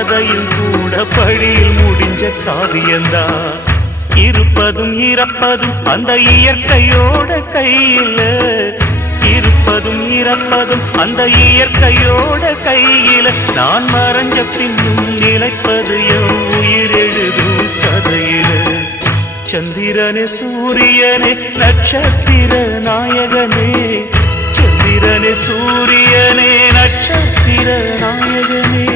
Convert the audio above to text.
கதையில் கூட படியில் முடிஞ்ச காவியந்தான். இருப்பதும் இறப்பதும் அந்த இயற்கையோட கையில, இருப்பதும் இறப்பதும் அந்த இயற்கையோட கையில. நான் மறைஞ்ச பின்னும் நிலைப்பது என் உயிர் எழுதும் கதையில. சந்திரனே சூரியனே நட்சத்திர நாயகனே, சந்திரனே சூரியனே நட்சத்திர நாயகனே.